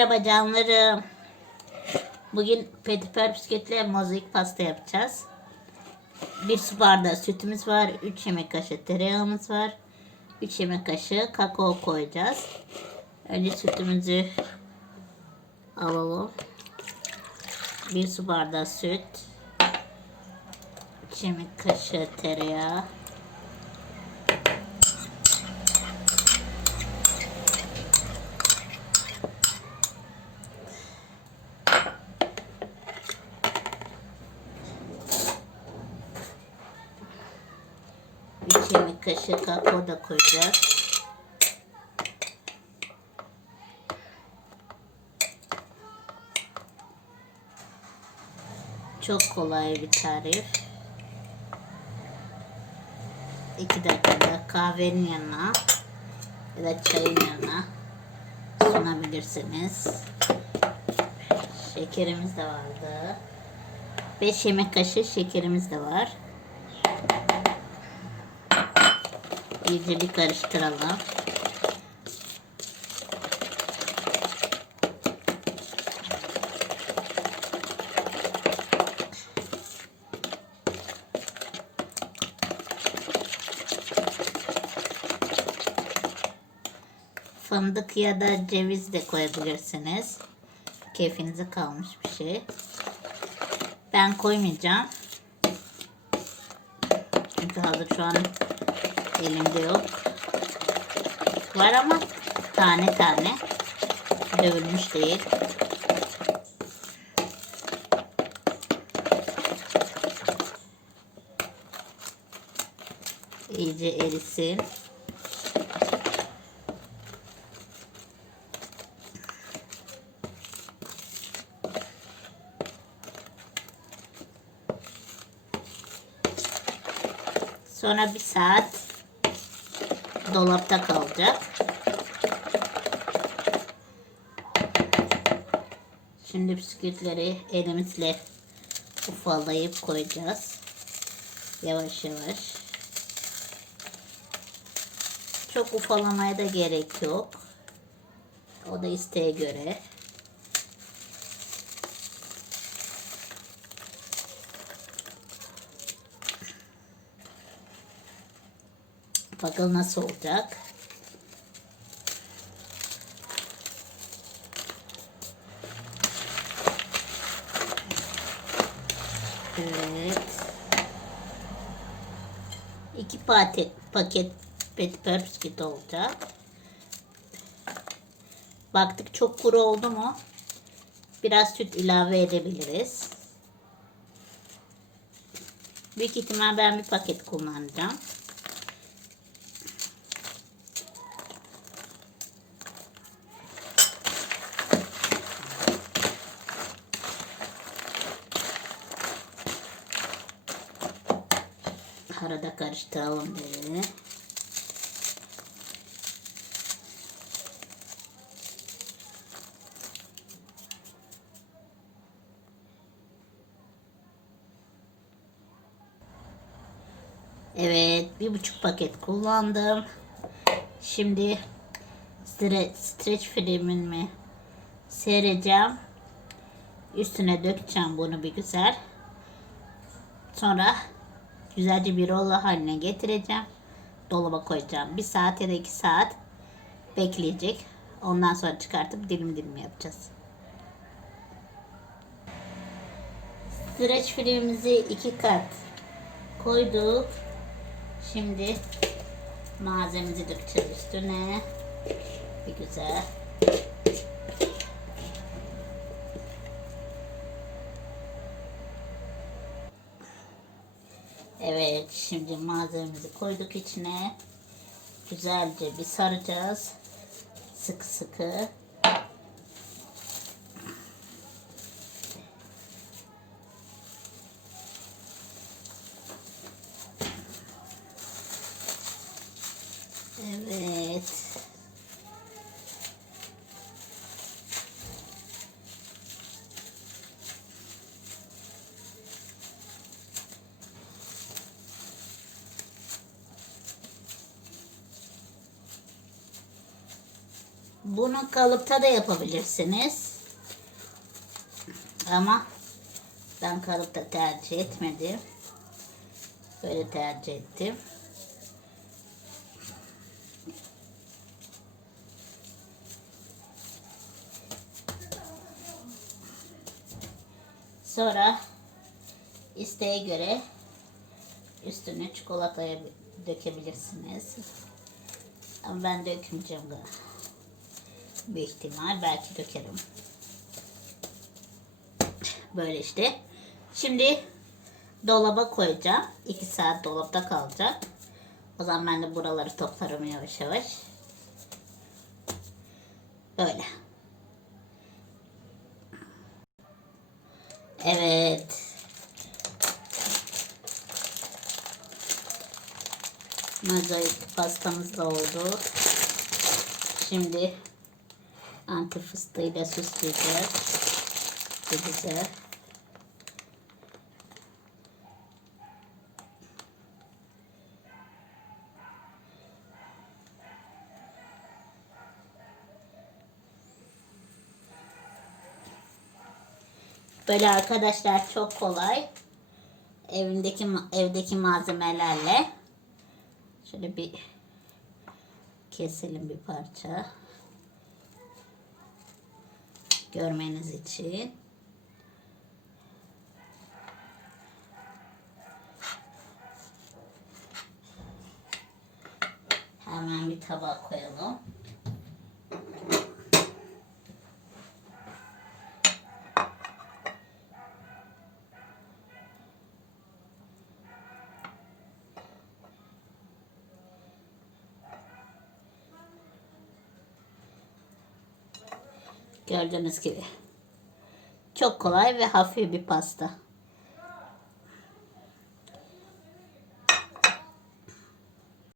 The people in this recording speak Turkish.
Merhaba canlarım. Bugün Petipör bisküvitle mozaik pasta yapacağız. Bir su bardağı sütümüz var. 3 yemek kaşığı tereyağımız var. 3 yemek kaşığı kakao koyacağız. Önce sütümüzü alalım. Bir su bardağı süt. 3 yemek kaşığı tereyağı. Üç yemek kaşığı kakao da koyacağız. Çok kolay bir tarif. İki dakikada kahvenin yanına ya da çayın yanına sunabilirsiniz. Şekerimiz de vardı. 5 yemek kaşığı şekerimiz de var. İyice bir karıştıralım. Fındık ya da ceviz de koyabilirsiniz. Keyfinize kalmış bir şey. Ben koymayacağım. Çünkü hazır şu an elimde yok. Var ama tane tane. Dövülmüş değil. İyice erisin. Sonra bir saat dolapta kalacak. Şimdi bisküvitleri elimizle ufalayıp koyacağız. Yavaş yavaş. Çok ufalamaya da gerek yok. O da isteğe göre. Bakalım nasıl olacak. Evet. İki paket paket petipör bisküvi olacak. Baktık çok kuru oldu mu? Biraz süt ilave edebiliriz. Büyük ihtimal ben bir paket kullanacağım. Arada karıştıralım böyle. Evet, bir buçuk paket kullandım. Şimdi stre streç filmimi sereceğim. Üstüne dökeceğim bunu bir güzel. Sonra güzelce bir rulo haline getireceğim. Dolaba koyacağım. Bir saat ya da iki saat bekleyecek. Ondan sonra çıkartıp dilim dilim yapacağız. Streç filmimizi iki kat koyduk. Şimdi malzememizi dökeceğiz üstüne. Bir güzel. Evet, şimdi malzememizi koyduk içine. Güzelce bir saracağız. Sıkı sıkı. Evet. Bunu kalıpta da yapabilirsiniz. Ama ben kalıpta tercih etmedim. Böyle tercih ettim. Sonra isteğe göre üstüne çikolataya dökebilirsiniz. Ama ben dökmeyeceğim galiba. Bir ihtimal belki dökerim. Böyle işte. Şimdi dolaba koyacağım. 2 saat dolapta kalacak. O zaman ben de buraları toplarım yavaş yavaş. Böyle. Evet. Mozaik pastamız da oldu. Şimdi anti fıstığıyla süsleyeceğiz. Güzel. Böyle arkadaşlar çok kolay. Evindeki evdeki malzemelerle şöyle bir keselim bir parça. Görmeniz için. Hemen bir tabak koyalım. Gördüğünüz gibi. Çok kolay ve hafif bir pasta.